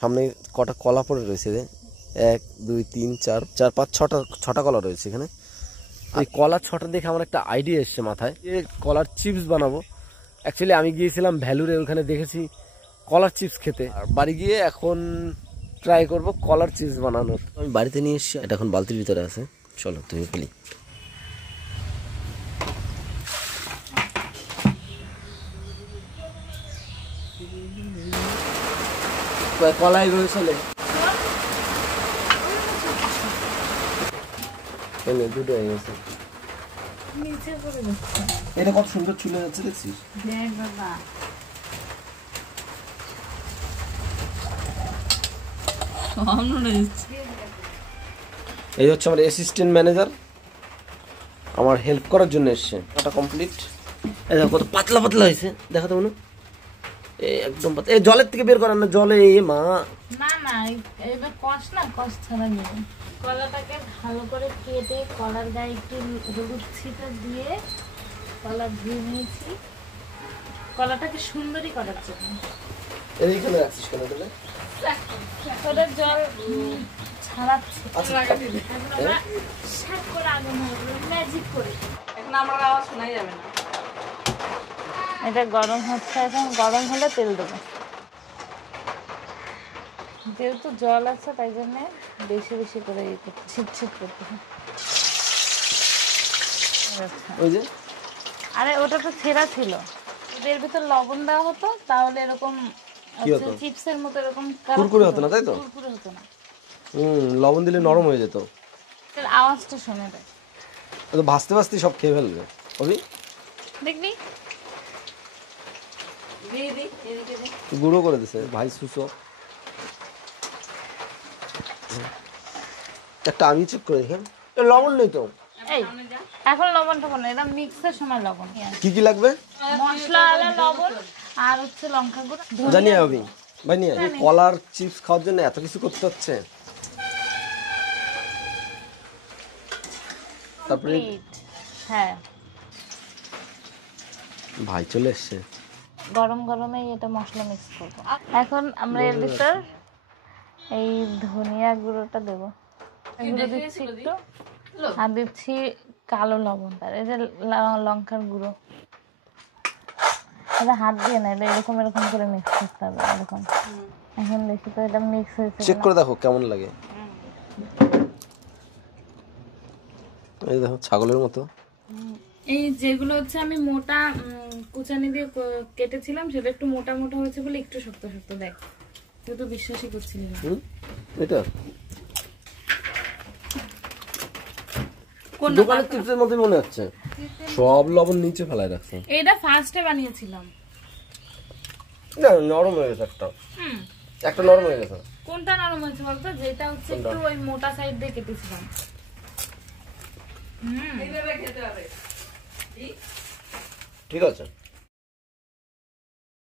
সামনে কটা কলা পড়ে রয়েছে, 1 2 3 4 4 5 6টা কলা রয়েছে এখানে। এই কলার ছটা দেখে আমার একটা আইডিয়া এসছে মাথায়, কলার চিপস বানাবো। অ্যাকচুয়ালি আমি গিয়েছিলাম ভ্যালুরে, ওখানে দেখেছি কলার চিপস খেতে, আর বাড়ি গিয়ে এখন ট্রাই করব কলার চিপস বানানোর। আমি বাড়িতে নিয়ে এসেছি, এটা এখন বালতির ভিতরে আছে, চলো তুমি ফেলি। কলাই চলে দুটো হয়ে গেছে, এটা কত সুন্দর চলে যাচ্ছে দেখছিস? এই হচ্ছে আমার অ্যাসিস্ট্যান্ট ম্যানেজার, আমার হেল্প করার জন্য এসছে। এটা কমপ্লিট। এই দেখো কত পাতলা পাতলা হয়েছে, দেখা তো মনে এই একদম পাতলা। এই জলের থেকে বের করার না, জলে মা না না এটা কষ না, কষ ছাড়া নেবে। কলাটাকে ভালো করে কেটে কলার গায়ে একটু হলুদ ছিটা দিয়ে কলা ধুয়ে নিয়েছি, কলাটাকে সুন্দরী করার জন্য। এইখানে রাখছিস কেন তাহলে? ওটা জল ছাড়াচ্ছি, শাক করে আগুন হয়ে ম্যাজিক করে। এখন আমার আওয়াজ শোনাই যাবে না। এটা গরম হচ্ছে, এখন গরম হলে তেল দেবো। যেহেতু জল আছে তাই জন্য বেশি বেশি করে ইয়ে করতে, ছিটছিট করতে। ওই যে আরে ওটা তো ছেঁড়া ছিল, এর ভিতর লবণ দেওয়া হতো তাহলে এরকম চিপসের মতো এরকম কুরকুরে হতো না, তাই তো? কুরকুরে হতো না। লবণ দিলে নরম হয়ে যেত। এর আওয়াজটা শুনে দেয়, তো ভাসতে ভাসতে সব খেয়ে ফেলবে। ওই দেখবি গুঁড়ো করে দিছে ভাই সুসো। একটা আমি চেক করে দেখেন, লবণ নেই তো। এই এখন লবণ টবণ না, এটা মিক্সের সময় লবণ। কি কি লাগবে? মশলা আলা লবণ আর হচ্ছে লঙ্কা গুঁড়ো। জানি আমি ভাই নিয়ে কলার চিপস খাওয়ার জন্য এত কিছু করতে হচ্ছে। তারপরে হ্যাঁ ভাই চলে এসছে, গরম গরমেই এটা মশলা মিক্স করবো। এখন আমরা এর ভিতর এই ধনিয়া গুঁড়োটা দেবো, গুঁড়ো দিচ্ছি একটু, আর দিচ্ছি কালো লবণ, আর এই যে লঙ্কার গুঁড়ো। এটা হাত দিয়ে না, এটা এরকম এরকম করে মিক্স করতে হবে, এরকম। এখন দেখি তো এটা মিক্স হয়েছে, চেক করে দেখো কেমন লাগে। এই দেখো ছাগলের মতো। এই যেগুলো হচ্ছে আমি মোটা কুচানি দিয়ে কেটেছিলাম, সেটা একটু মোটা মোটা হয়েছে বলে একটু শক্ত শক্ত। দেখ তুই তো বিশ্বাসই করছিলি না। এটা দোকানের চিপসের মধ্যে মনে হচ্ছে, সব লবণ নিচে ফেলায় রাখছে। এটা ফার্স্টে বানিয়েছিলাম। না নরম হয়ে গেছে, একটা নরম হয়ে গেছে। কোনটা নরম হয়েছে বলতো? যেটা হচ্ছে একটু ওই মোটা সাইড দিয়ে কেটেছিলাম। ঠিক আছে।